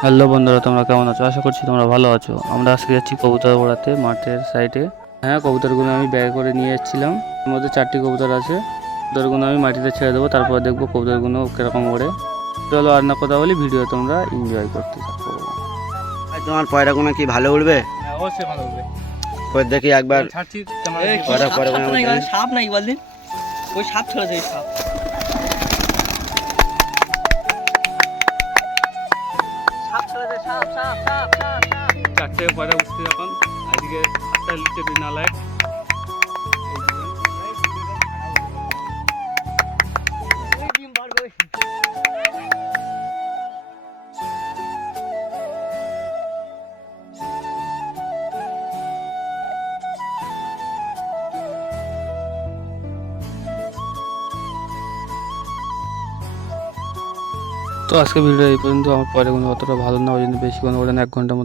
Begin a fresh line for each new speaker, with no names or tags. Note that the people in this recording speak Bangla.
হ্যালো বন্ধুরা তোমরা কেমন আছো? আশা করছি তোমরা ভালো আছো। আমরা আজকে যাচ্ছি কবুতর ওড়াতে মাঠের সাইডে হ্যাঁ কবুতরগুলো আমি ব্যাগ করে নিয়ে এসেছিলাম। এর মধ্যে চারটি কবুতর আছে। কবুতরগুলো আমি মাটিতে ছেড়ে দেবো তারপর দেখব কবুতরগুলো কীরকম ওড়ে। চলো আর না কথা বলি ভিডিও তোমরা এনজয় করতে থাকো।
ভাই, তোমার পয়রাগুলো কি ভালো উঠবে
অবশ্যই ভালো
করে দেখি একবার।
সাপ- নাকি বলদিন ওই সাপ ছেড়ে দেয় সাপ।
চারটে পয়লা উঠছে যখন আজকে সাতটা চাপ চাপ নালায় তো আজকে ভিডিও এই পর্যন্ত, আমার পরে কোনো অতটা ভালো না, ওই জন্য বেশি কোনো না, এক ঘণ্টার মতো।